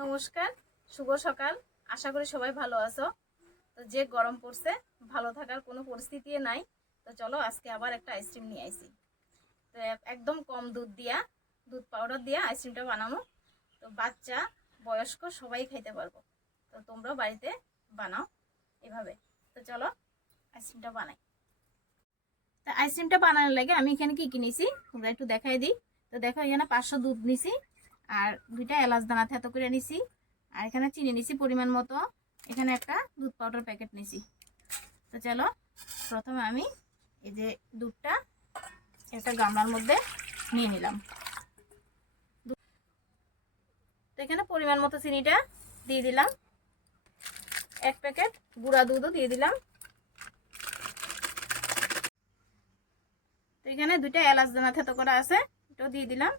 নমস্কার, শুভ সকাল। আশা করি সবাই ভালো আছো। তো যে গরম পড়ছে, ভালো থাকার কোনো পরিস্থিতি নাই। তো চলো আজকে আবার একটা আইসক্রিম নিয়ে আইছি। তো একদম কম দুধ পাউডার দিয়ে আইসক্রিমটা বানাবো। তো বাচ্চা বয়স্ক সবাই খাইতে পারবো। তো তোমরাও বাড়িতে বানাও এভাবে। তো চলো আইসক্রিমটা বানাই। তো আইসক্রিমটা বানানোর লাগে আমি এখানে কি কিনেছি তোমরা একটু দেখাই দিই। তো দেখো এখানে 500 দুধ নিছি, আর 2টা এলাচ দানা থেতো করে নিছি, আর এখানে চিনি নিছি পরিমাণ মতো। এখানে একটা দুধ পাউডার প্যাকেট নিছি। তো চলো প্রথমে আমি এই যে দুধটা একটা গামলার মধ্যে নিয়ে নিলাম। তো এখানে পরিমাণ মতো চিনিটা দিয়ে দিলাম। 1 প্যাকেট গুঁড়া দুধও দিয়ে দিলাম। তো এখানে 2টা এলাচ দানা থেতো করা আছে, এটাও দিয়ে দিলাম।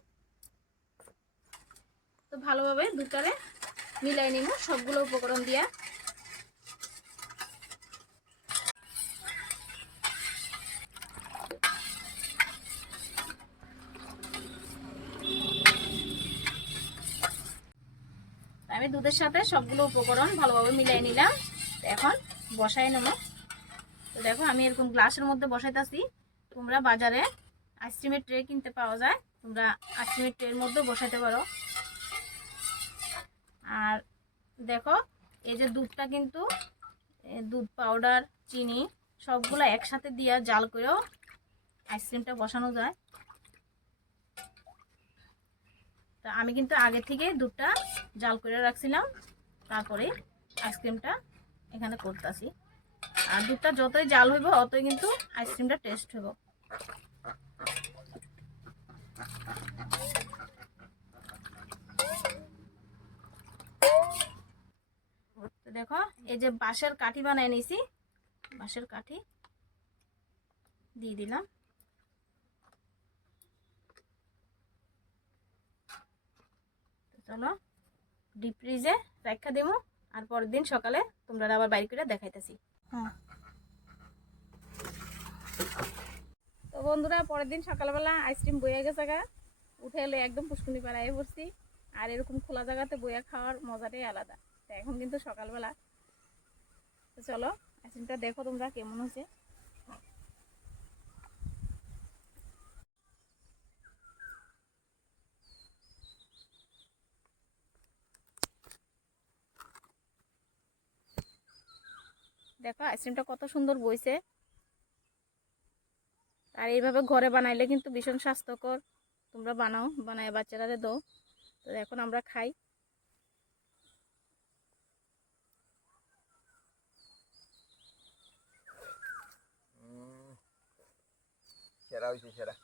তো ভালোভাবে দুধটারে মিলাই নিব সবগুলো উপকরণ দিয়ে। আমি দুধের সাথে সবগুলো উপকরণ ভালোভাবে মিলাই নিলাম। এখন বসাই নেব। তো দেখো আমি এরকম গ্লাসের মধ্যে বসাইতেছি। তোমরা বাজারে আইসক্রিমের ট্রে কিনতে পাওয়া যায়, তোমরা আইসক্রিমের ট্রের মধ্যে বসাইতে পারো। আর দেখো এই যে দুধটা কিন্তু দুধ পাউডার চিনি সবগুলো একসাথে দিয়ে জাল করেও আইসক্রিমটা বসানো যায়। তা আমি কিন্তু আগে থেকে দুধটা জাল করে রাখছিলাম, তারপরে আইসক্রিমটা এখানে করতেছি। আর দুধটা যতই জাল হইব অতই কিন্তু আইসক্রিমটা টেস্ট হইব। তো দেখো এই যে বাঁশের কাঠি বানাই নিয়েছি, বাঁশের কাঠি দিয়ে দিলাম। চলো ডিপ ফ্রিজে রাখা দেবো, আর পরের দিন সকালে তোমরা আবার বাইর করে দেখাইতেছি। হ্যাঁ, তো বন্ধুরা পরের দিন সকালবেলা আইসক্রিম বইয়া গেছে গা, উঠে এলে একদম পুষ্কুনি পাড়ায় পড়ছি। আর এরকম খোলা জায়গাতে বইয়া খাওয়ার মজাটাই আলাদা। তো এখন কিন্তু সকালবেলা। তো চলো আইসক্রিমটা দেখো তোমরা কেমন হয়েছে। দেখো আইসক্রিমটা কত সুন্দর বইছে। আর এইভাবে ঘরে বানাইলে কিন্তু ভীষণ স্বাস্থ্যকর। তোমরা বানাও, বানায় বাচ্চারা দাও। তো এখন আমরা খাই। সেরা হয়েছে সেরা।